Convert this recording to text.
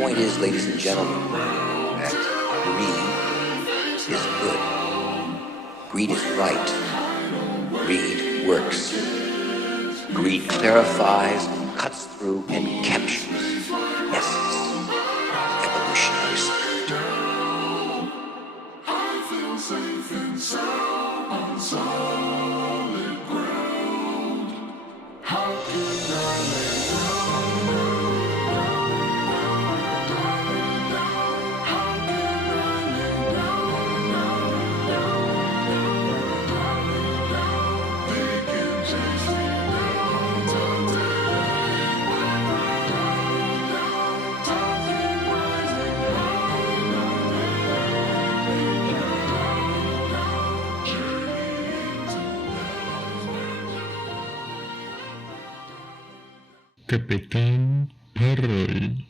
point is, ladies and gentlemen, that greed is good. Greed is right. Greed works. Greed clarifies, cuts through, and captures. Yes, evolutionary spirit. I feel safe and sound on solid ground. How can I lay Capitán Parroy.